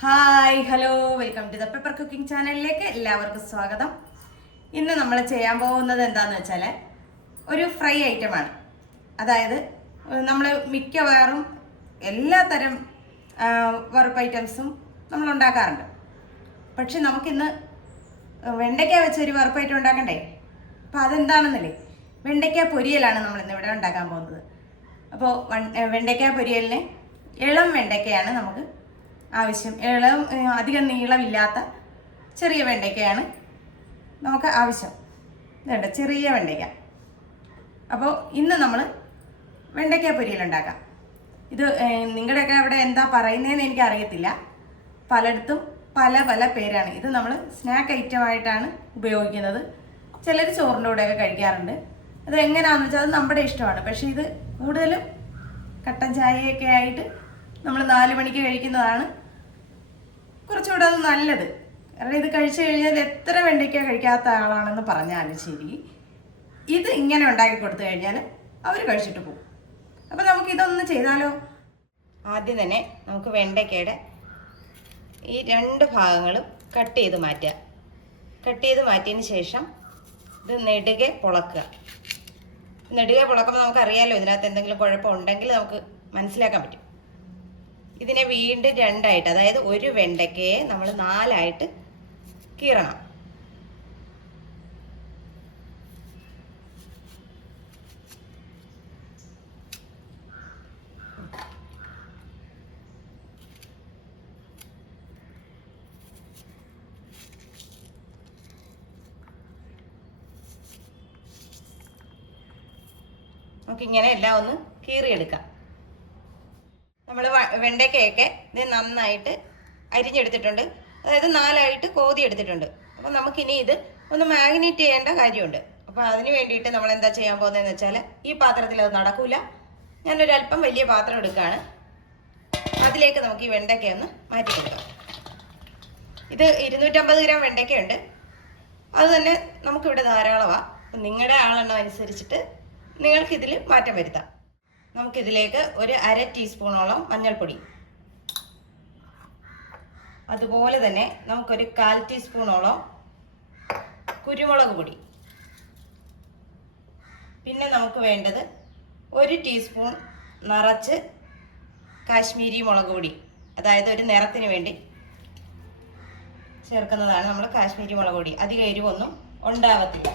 Hi hello welcome to the pepper cooking ചാനലിലേക്ക് എല്ലാവർക്കും സ്വാഗതം. ഇന്ന് നമ്മൾ ചെയ്യാൻ പോകുന്നത് എന്താണെന്ന് വെച്ചാൽ ഒരു ഫ്രൈ ഐറ്റമാണ് അതായത് നമ്മൾ മിക്കവാറും എല്ലാ തരം വറുപ്പ് ഐറ്റംസും നമ്മൾ ഉണ്ടാക്കാറുണ്ട്. പക്ഷെ നമുക്കിന്ന് വെണ്ടയ്ക്ക വെച്ച് ഒരു വറുപ്പ് ഐറ്റം ഉണ്ടാക്കണ്ടേ? അപ്പോൾ അതെന്താണെന്നല്ലേ? വെണ്ടയ്ക്ക പൊരിയലാണ് നമ്മൾ ഇന്ന് ഇവിടെ ഉണ്ടാക്കാൻ പോകുന്നത്. അപ്പോൾ വെണ്ടയ്ക്ക പൊരിയലിന് ഇളം വെണ്ടയ്ക്കയാണ് നമുക്ക് ആവശ്യം. ഇളം അധികം നീളമില്ലാത്ത ചെറിയ വെണ്ടയ്ക്കയാണ് നമുക്ക് ആവശ്യം. ഇതുണ്ട് ചെറിയ വെണ്ടയ്ക്ക. അപ്പോൾ ഇന്ന് നമ്മൾ വെണ്ടയ്ക്ക പൊരിയലുണ്ടാക്കാം ഇത് നിങ്ങളുടെയൊക്കെ അവിടെ എന്താ പറയുന്നതെന്ന് എനിക്ക് അറിയത്തില്ല പലയിടത്തും പല പല പേരാണ്. ഇത് നമ്മൾ സ്നാക്ക് ഐറ്റമായിട്ടാണ് ഉപയോഗിക്കുന്നത്. ചിലർ ചോറിന്റെ കൂടെയൊക്കെ കഴിക്കാറുണ്ട്. അത് എങ്ങനെയാണെന്ന് വെച്ചാൽ അത് നമ്മുടെ ഇഷ്ടമാണ്. പക്ഷേ ഇത് കൂടുതലും കട്ടൻ ചായയൊക്കെ ആയിട്ട് നമ്മൾ നാല് മണിക്ക് കഴിക്കുന്നതാണ് കുറച്ചുകൂടെ അത് നല്ലത്. കാരണം ഇത് കഴിച്ചു കഴിഞ്ഞാൽ എത്ര വെണ്ടയ്ക്ക കഴിക്കാത്ത ആളാണെന്ന് പറഞ്ഞാലും ശരി. ഇത് ഇങ്ങനെ ഉണ്ടാക്കി കൊടുത്തു കഴിഞ്ഞാൽ അവർ കഴിച്ചിട്ട് പോകും. അപ്പോൾ നമുക്ക് ഇതൊന്ന് ചെയ്താലോ? ആദ്യം തന്നെ നമുക്ക് വെണ്ടയ്ക്കയുടെ ഈ രണ്ട് ഭാഗങ്ങളും കട്ട് ചെയ്ത് മാറ്റുക. കട്ട് ചെയ്ത് മാറ്റിയതിന് ശേഷം ഇത് നെടുകെ പൊളക്കുക. നെടുകെ പൊളക്കുമ്പോൾ നമുക്കറിയാലോ ഇതിനകത്ത് എന്തെങ്കിലും കുഴപ്പമുണ്ടെങ്കിൽ നമുക്ക് മനസ്സിലാക്കാൻ പറ്റും. ഇതിനെ വീണ്ടും രണ്ടായിട്ട് അതായത് ഒരു വെണ്ടയ്ക്കയെ നമ്മൾ നാലായിട്ട് കീറണം. നമുക്കിങ്ങനെ എല്ലാം ഒന്ന് കീറിയെടുക്കാം. നമ്മൾ വെണ്ടയ്ക്കയൊക്കെ ഇത് നന്നായിട്ട് അരിഞ്ഞെടുത്തിട്ടുണ്ട്. അതായത് നാലായിട്ട് കോതി എടുത്തിട്ടുണ്ട്. അപ്പോൾ നമുക്കിനി ഇത് ഒന്ന് മാഗ്നേറ്റ് ചെയ്യേണ്ട കാര്യമുണ്ട്. അപ്പോൾ അതിന് വേണ്ടിയിട്ട് നമ്മൾ എന്താ ചെയ്യാൻ പോകുന്നതെന്ന് വെച്ചാൽ ഈ പാത്രത്തിൽ അത് നടക്കൂല. ഞാനൊരു അല്പം വലിയ പാത്രം എടുക്കുകയാണ്. അതിലേക്ക് നമുക്ക് ഈ വെണ്ടയ്ക്ക ഒന്ന് മാറ്റി കൊടുക്കാം. ഇത് ഇരുന്നൂറ്റമ്പത് ഗ്രാം വെണ്ടയ്ക്കയുണ്ട്. അത് തന്നെ നമുക്കിവിടെ ധാരാളമാണ് നിങ്ങളുടെ ആളെണ്ണം അനുസരിച്ചിട്ട് നിങ്ങൾക്കിതിൽ മാറ്റം വരുത്താം. നമുക്കിതിലേക്ക് ഒരു അര ടീസ്പൂണോളം മഞ്ഞൾപ്പൊടി. അതുപോലെ തന്നെ നമുക്കൊരു കാൽ ടീസ്പൂണോളം കുരുമുളക് പൊടി. പിന്നെ നമുക്ക് വേണ്ടത് ഒരു ടീസ്പൂൺ നിറച്ച് കാശ്മീരി മുളക് പൊടി. അതായത് ഒരു നിറത്തിന് വേണ്ടി ചേർക്കുന്നതാണ് നമ്മൾ കാശ്മീരി മുളക് പൊടി. അധികം എരിവൊന്നും ഉണ്ടാവത്തില്ല.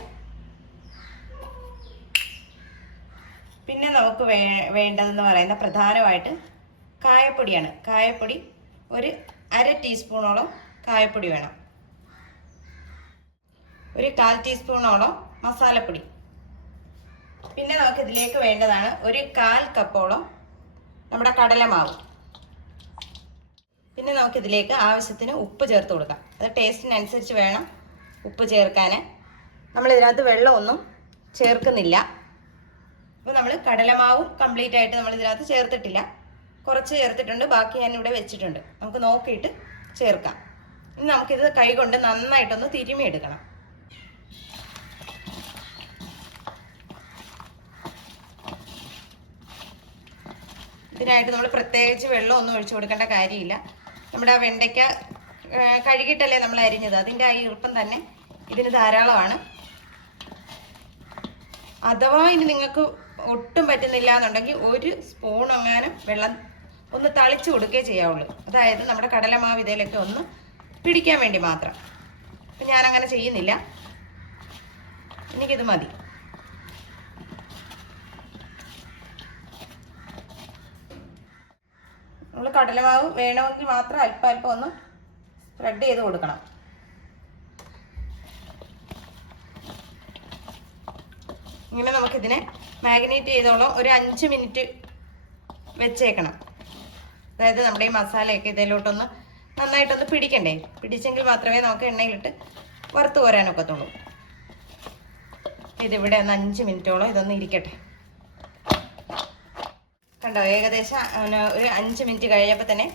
പിന്നെ നമുക്ക് വേ വേണ്ടതെന്ന് പറയുന്ന പ്രധാനമായിട്ട് കായപ്പൊടിയാണ്. കായപ്പൊടി ഒരു അര ടീസ്പൂണോളം കായപ്പൊടി വേണം. ഒരു കാൽ ടീസ്പൂണോളം മസാലപ്പൊടി. പിന്നെ നമുക്ക് ഇതിലേക്ക് വേണ്ടതാണ് ഒരു കാൽ കപ്പോളം നമ്മുടെ കടലമാവ്. പിന്നെ നമുക്ക് ഇതിലേക്ക് ആവശ്യത്തിന് ഉപ്പ് ചേർത്ത് കൊടുക്കാം. അത് ടേസ്റ്റിനനുസരിച്ച് വേണം ഉപ്പ് ചേർക്കാൻ നമ്മൾ ഇതിനകത്ത് വെള്ളമൊന്നും ചേർക്കുന്നില്ല. നമ്മൾ കടലമാവും കംപ്ലീറ്റ് ആയിട്ട് നമ്മൾ ഇതിനകത്ത് ചേർത്തിട്ടില്ല. കുറച്ച് ചേർത്തിട്ടുണ്ട് ബാക്കി ഞാൻ ഇവിടെ വെച്ചിട്ടുണ്ട്. നമുക്ക് നോക്കിയിട്ട് ചേർക്കാം. ഇനി നമുക്കിത് കൈ കൊണ്ട് നന്നായിട്ടൊന്ന് തിരുമി എടുക്കണം ഇതിനായിട്ട് നമ്മൾ പ്രത്യേകിച്ച് വെള്ളം ഒന്നും ഒഴിച്ചു കൊടുക്കേണ്ട കാര്യമില്ല. നമ്മുടെ വെണ്ടയ്ക്ക കഴുകിയിട്ടല്ലേ നമ്മൾ അരിഞ്ഞത്? അതിന്റെ ആ ഈർപ്പം തന്നെ ഇതിന് ധാരാളമാണ്. അഥവാ ഇനി നിങ്ങൾക്ക് ഒട്ടും പറ്റുന്നില്ല എന്നുണ്ടെങ്കിൽ ഒരു സ്പൂൺ എങ്ങാനും വെള്ളം ഒന്ന് തളിച്ചു കൊടുക്കുകയേ ചെയ്യാവുള്ളൂ. അതായത് നമ്മുടെ കടലമാവ് ഇതിലൊക്കെ ഒന്ന് പിടിക്കാൻ വേണ്ടി മാത്രം. അപ്പം ഞാനങ്ങനെ ചെയ്യുന്നില്ല. എനിക്കിത് മതി. നമ്മൾ കടലമാവ് വേണമെങ്കിൽ മാത്രം അല്പം അല്പം ഒന്ന് സ്പ്രെഡ് ചെയ്ത് കൊടുക്കണം. ഇങ്ങനെ നമുക്കിതിനെ മാഗ്നേറ്റ് ചെയ്തോളം. ഒരു അഞ്ച് മിനിറ്റ് വെച്ചേക്കണം. അതായത് നമ്മുടെ ഈ മസാലയൊക്കെ ഇതിലോട്ടൊന്ന് നന്നായിട്ടൊന്ന് പിടിക്കണ്ടേ? പിടിച്ചെങ്കിൽ മാത്രമേ നമുക്ക് എണ്ണയിലിട്ട് വറുത്ത് പോരാനൊക്കത്തുള്ളൂ ഇതിവിടെ ഒന്ന് അഞ്ച് മിനിറ്റോളം ഇതൊന്ന് ഇരിക്കട്ടെ. കണ്ടോ? ഏകദേശം ഒരു അഞ്ച് മിനിറ്റ് കഴിഞ്ഞപ്പോൾ തന്നെ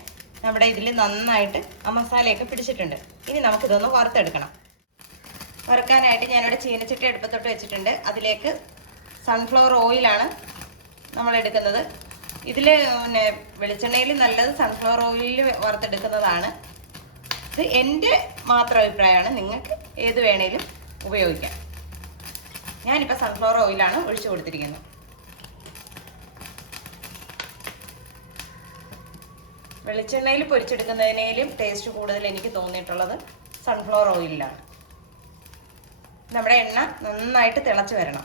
നമ്മുടെ ഇതിൽ നന്നായിട്ട് ആ മസാലയൊക്കെ പിടിച്ചിട്ടുണ്ട്. ഇനി നമുക്കിതൊന്ന് വറുത്തെടുക്കണം. വറുക്കാനായിട്ട് ഞാനിവിടെ ചീനച്ചട്ടി എടുപ്പത്തൊട്ട് വെച്ചിട്ടുണ്ട്. അതിലേക്ക് സൺഫ്ലവർ ഓയിലാണ് നമ്മൾ എടുക്കുന്നത്. ഇതിൽ പിന്നെ വെളിച്ചെണ്ണയിൽ നല്ലത് സൺഫ്ലവർ ഓയിലിൽ വറുത്തെടുക്കുന്നതാണ്. ഇത് എന്റെ മാത്രം അഭിപ്രായമാണ്. നിങ്ങൾക്ക് ഏത് വേണേലും ഉപയോഗിക്കാം. ഞാനിപ്പോൾ സൺഫ്ലവർ ഓയിലാണ് ഒഴിച്ചു കൊടുത്തിരിക്കുന്നത്. വെളിച്ചെണ്ണയിൽ പൊരിച്ചെടുക്കുന്നതിനേലും ടേസ്റ്റ് കൂടുതൽ എനിക്ക് തോന്നിയിട്ടുള്ളത് സൺഫ്ലവർ ഓയിലിലാണ് നമ്മുടെ എണ്ണ നന്നായിട്ട് തിളച്ച് വരണം.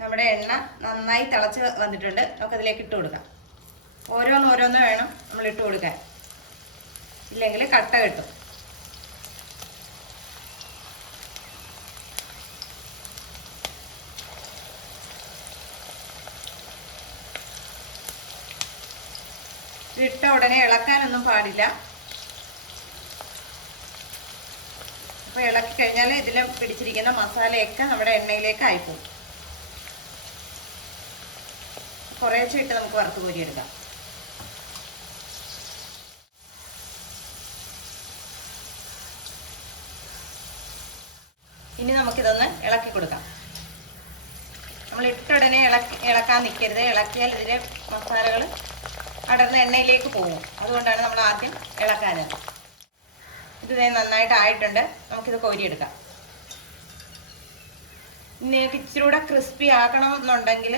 നമ്മുടെ എണ്ണ നന്നായി തിളച്ച് വന്നിട്ടുണ്ട്. നമുക്ക് അതിലേക്ക് ഇട്ട് കൊടുക്കാം. ഓരോന്ന് ഓരോന്ന് വേണം നമ്മൾ ഇട്ട് കൊടുക്കാൻ. ഇല്ലെങ്കിൽ കട്ട കിട്ടും. ഇട്ട ഉടനെ ഇളക്കാനൊന്നും പാടില്ല. അപ്പോൾ ഇളക്കി കഴിഞ്ഞാൽ ഇതിൽ പിടിച്ചിരിക്കുന്ന മസാലയൊക്കെ നമ്മുടെ എണ്ണയിലേക്ക് ആയിപ്പോകും കുറേശ്ശെ ഇട്ട് നമുക്ക് വറുത്ത് കോരിയെടുക്കാം. ഇനി നമുക്കിതൊന്ന് ഇളക്കി കൊടുക്കാം. നമ്മൾ ഇട്ടുടനെ ഇളക്കി ഇളക്കാൻ നിൽക്കരുത് ഇളക്കിയാൽ ഇതിലെ മസാലകൾ അടർന്ന് എണ്ണയിലേക്ക് പോകും. അതുകൊണ്ടാണ് നമ്മൾ ആദ്യം ഇളക്കാനത് ഇത് നന്നായിട്ട് ആയിട്ടുണ്ട്. നമുക്കിത് കോരിയെടുക്കാം നിങ്ങൾക്ക് ഇച്ചിരി കൂടെ ക്രിസ്പി ആക്കണം എന്നുണ്ടെങ്കിൽ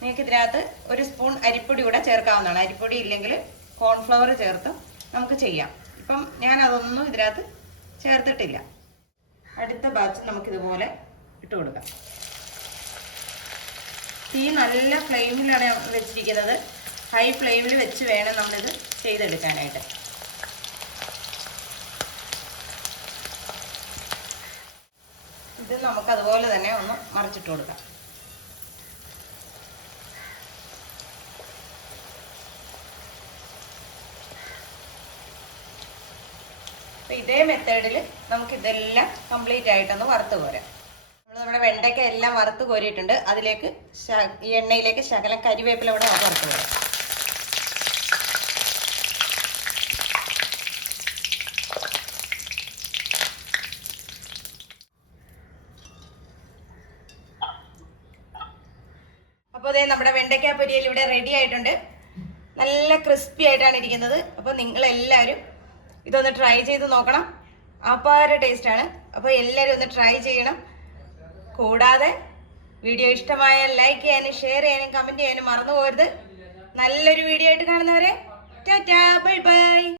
നിങ്ങൾക്ക് ഇതിനകത്ത് ഒരു സ്പൂൺ അരിപ്പൊടി കൂടെ ചേർക്കാവുന്നതാണ്. അരിപ്പൊടി ഇല്ലെങ്കിൽ കോൺഫ്ലവർ ചേർത്ത് നമുക്ക് ചെയ്യാം. ഇപ്പം ഞാൻ അതൊന്നും ഇതിനകത്ത് ചേർത്തിട്ടില്ല. അടുത്ത ബാച്ച് നമുക്കിതുപോലെ ഇട്ട് കൊടുക്കാം. തീ നല്ല ഫ്ലെയിമിലാണ് വെച്ചിരിക്കുന്നത്. ഹൈ ഫ്ലെയിമിൽ വെച്ച് വേണം നമ്മളിത് ചെയ്തെടുക്കാനായിട്ട് ഇത് നമുക്ക് അതുപോലെ തന്നെ ഒന്ന് മറിച്ചിട്ട് കൊടുക്കാം. അപ്പൊ ഇതേ മെത്തേഡിൽ നമുക്ക് ഇതെല്ലാം കംപ്ലീറ്റ് ആയിട്ടൊന്ന് വറുത്ത് പോരാം. നമ്മൾ നമ്മുടെ വെണ്ടയ്ക്ക എല്ലാം വറുത്ത് കോരിയിട്ടുണ്ട്. അതിലേക്ക് ഈ എണ്ണയിലേക്ക് ശകലം കരിവേപ്പില നമുക്ക് വറുത്ത് പോരാം നമ്മുടെ വെണ്ടയ്ക്ക പൊരിയൽ ഇവിടെ റെഡി ആയിട്ടുണ്ട്. നല്ല ക്രിസ്പി ആയിട്ടാണ് ഇരിക്കുന്നത്. അപ്പോൾ നിങ്ങളെല്ലാവരും ഇതൊന്ന് ട്രൈ ചെയ്ത് നോക്കണം. അപ്പാറ ടേസ്റ്റ് ആണ്. അപ്പോൾ എല്ലാവരും ഒന്ന് ട്രൈ ചെയ്യണം. കൂടാതെ വീഡിയോ ഇഷ്ടമായാൽ ലൈക്ക് ചെയ്യാനും ഷെയർ ചെയ്യാനും കമന്റ് ചെയ്യാനും മറന്നു പോകരുത്. നല്ലൊരു വീഡിയോ ആയിട്ട് കാണുന്നവരെ ടാറ്റാ ബൈ ബൈ